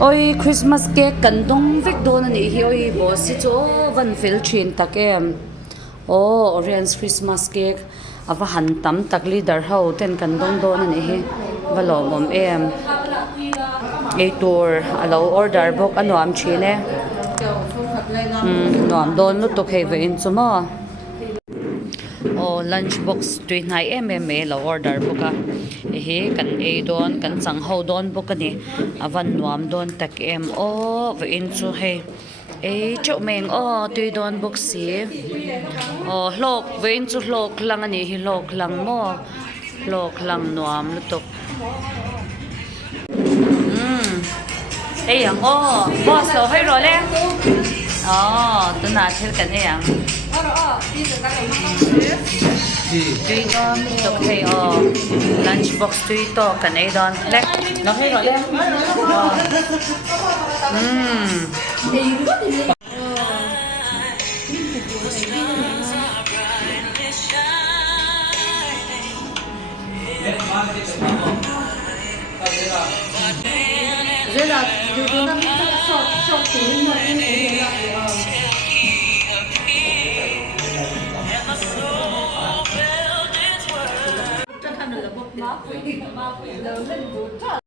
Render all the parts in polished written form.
ôi Christmas cake cần đông vích đô nè hi ôi boss cho van fel chin tak em Oriens Christmas cake ava han tam tak leader ho ten kan dong đô nè hi valo mom em ei tour alo order book anuam chine nuam don lu to khei ve in chuma lunch box tui nai em lo order boka hi kan ei don kan chang ho don boka ni avan nuam don tak em ve in chu he ei chau meng tui don box si hlok ve in chu hlok lang ani hi hlok lang mo hlok lang nuam lu tok ei yang boss lo hai ro le tu na thel kan ei yang tui don tok hey lunch box tui to kan ei don lek nó hay rồi lek Thế là từ từ năm short túi mà em lại cho thành là bột má quỷ lớn lên bột thật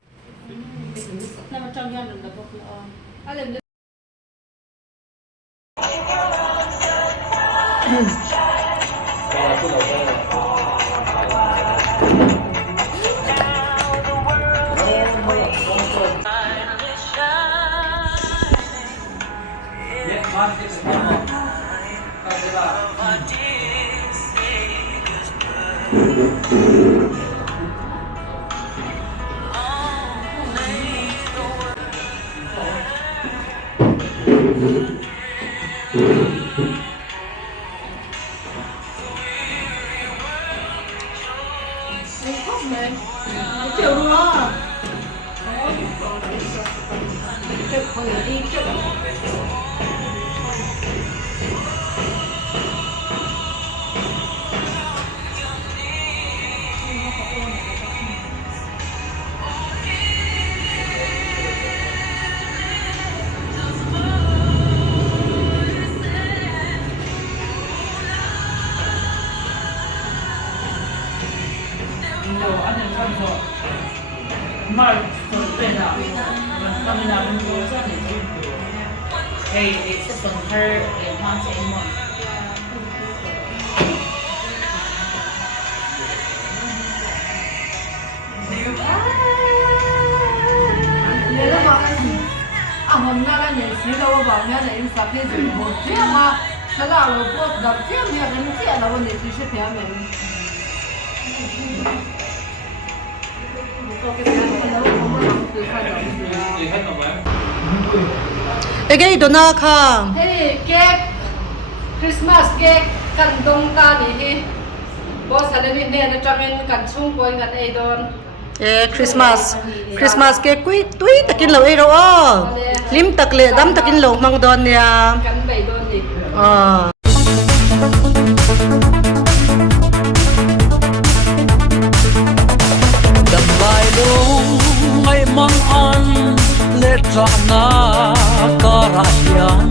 làm trong nhà là bột ai làm kiểu đúng không? Hey, except on her, it wants anymore. Nếu mà hôm nay là nhận sĩ đâu bảo nghe là em sắp hết rồi một chiếc mà thế là nó có đập chiếc thì em chiếc là vấn đề chỉ sẽ mình cái đó na khang hey cake Christmas cake kan dong ka ni hi Boss Helen ne na chamen kan chung koi ngan ei don Christmas cake quý túi takin lo ai ro lim tak le dam takin lo mang don ya kan bei don ni đầm bài đông ngày mang ăn lệ tra na ca ra hiền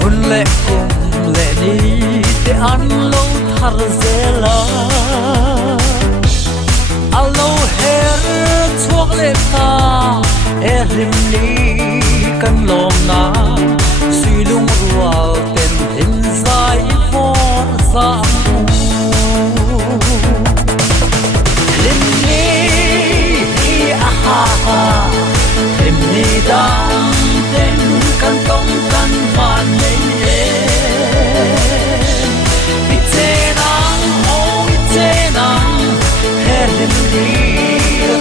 hôn lệ cùng lệ đi để ăn lâu thar zela alo her chuak lệ ta erim ni kan lom na suy lung rual ten hin zai for za em đi đang tên căn tông căn phản lên ít thế nắng hết em đi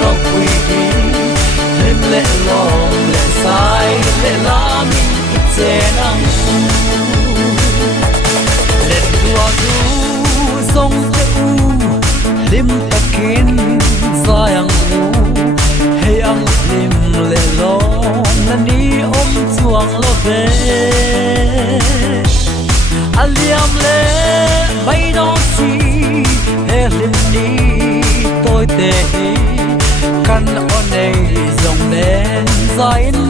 rồi quỳ đi em lệ lòng lệ sai lệ la mình ít thế nắng lệ đua du sông teu lim takin sayang hey ang lim le lo na ni chuang lo ve aliam le bay đó si hey lim ni tôi te kan on nei zong nen zain